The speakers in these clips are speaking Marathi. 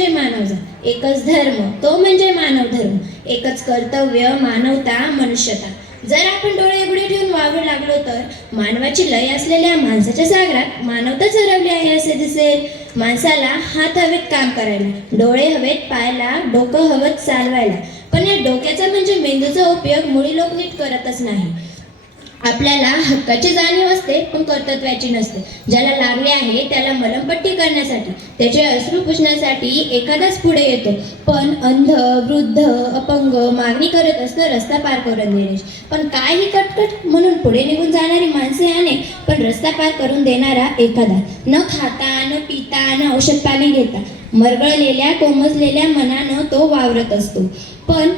म्हणजे मानवजात, एकच धर्म तो म्हणजे मानव धर्म, एकच कर्तव्य मानवता मनुष्यता. जर आपण डोळे उघडे ठेवून वागू लागलो तर मानवाची लय असलेल्या माणसाच्या सागरात मानवताच हरवली आहे असे दिसेल. माणसाला हात हवेत काम करायला, डोळे हवेत पाहायला, डोकं हवेत चालवायला, पण या डोक्याचा म्हणजे मेंदूचा उपयोग मुळी लोक नीट करतच नाही. आपल्याला हक्काची जाणीव असते पण कर्तव्याची नसते. ज्याला लागले आहे त्याला मलमपट्टी करण्यासाठी, त्याचे अश्रू पुसण्यासाठी एखादाच पुढे येतो, पण अंध, वृद्ध, अपंग मागणी करत असतो रस्ता पार करून देण्याची. पण काय ही कटकट म्हणून पुढे निघून जाणारी माणसे अनेक, पण रस्ता पार करून देणारा एखादा. न खाता, न पिता, न औषध पाणी घेता मरगळलेल्या कोमजलेल्या मनानं तो वावरत असतो, पण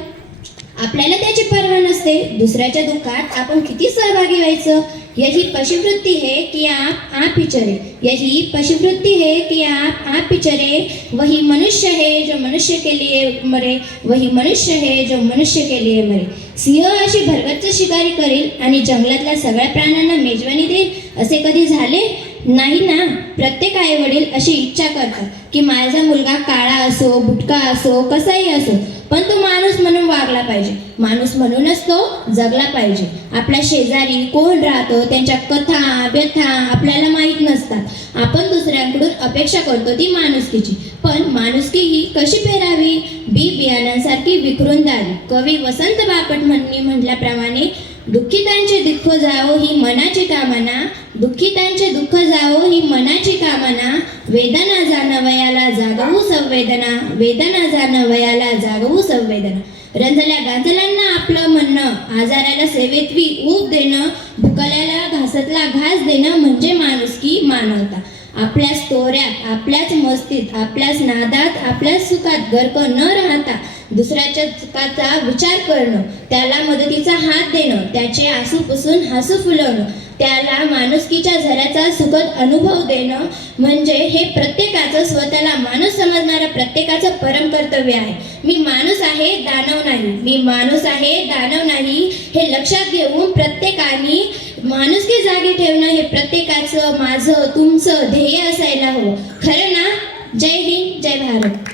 आपल्याला त्याची पर्वा नसते. दुसऱ्याच्या दुःखात आपण किती सहभागी व्हायचं. यही पशुवृत्ती है कि आप ही चरे, यही पशुवृत्ती है कि आप ही चरे, वही मनुष्य है जो मनुष्य के लिए मरे, वही मनुष्य है जो मनुष्य के लिए मरे. सिंह अशी भरगच्च शिकारी करेल आणि जंगलातल्या सगळ्या प्राण्यांना मेजवानी देईल असे कधी झाले नाही ना. प्रत्येक आई वडील अशी इच्छा करतात की माझा मुलगा काळा असो, बुटका असो, कसाही असो, पण तो माणूस म्हणून वागला पाहिजे, माणूस म्हणूनच तो जगला पाहिजे. आपल्या शेजारी कोण राहतो त्यांच्या कथा व्यथा आपल्याला माहीत नसतात. आपण दुसऱ्यांकडून अपेक्षा करतो ती माणुसकीची, पण माणुसकी ही कशी पेरावी. बी बियाण्यांसारखी विखरून द्यावी. कवी वसंत बापट म्हटल्याप्रमाणे दुःखितांचे दुःख जावो ही मनाची कामना, दुःखितांचे दुःख जावो ही मनाची कामना, वेदना जाणवयाला जागवू संवेदना, वेदना जाणवयाला जागवू संवेदना. रंजल्या गांजल्यांना आपलं म्हणणं, आजाराला सेवेतवी ऊब देणं, भुकल्याला घासातला घास देणं म्हणजे माणुसकी मानवता. आपल्याच तोऱ्यात, आपल्याच मस्तीत, आपल्याच नादात, आपल्याच सुखात गर्क न राहता दुसऱ्याच्या चुकाचा विचार करणं, त्याला मदतीचा हात देणं, त्याचे आसू पुसून हसू फुलवणं, त्याला माणुसकीच्या झऱ्याचा सुखद अनुभव देणं म्हणजे हे प्रत्येकाचं, स्वतःला माणूस समजणाऱ्या प्रत्येकाचं परम कर्तव्य आहे. मी माणूस आहे, दानव नाही, मी माणूस आहे, दानव नाही हे लक्षात घेऊन प्रत्येकाने माणुसकी जागी ठेवणं हे प्रत्येकाचं, माझं, तुमचं ध्येय असायला हवं. खरं ना. जय हिंद, जय भारत.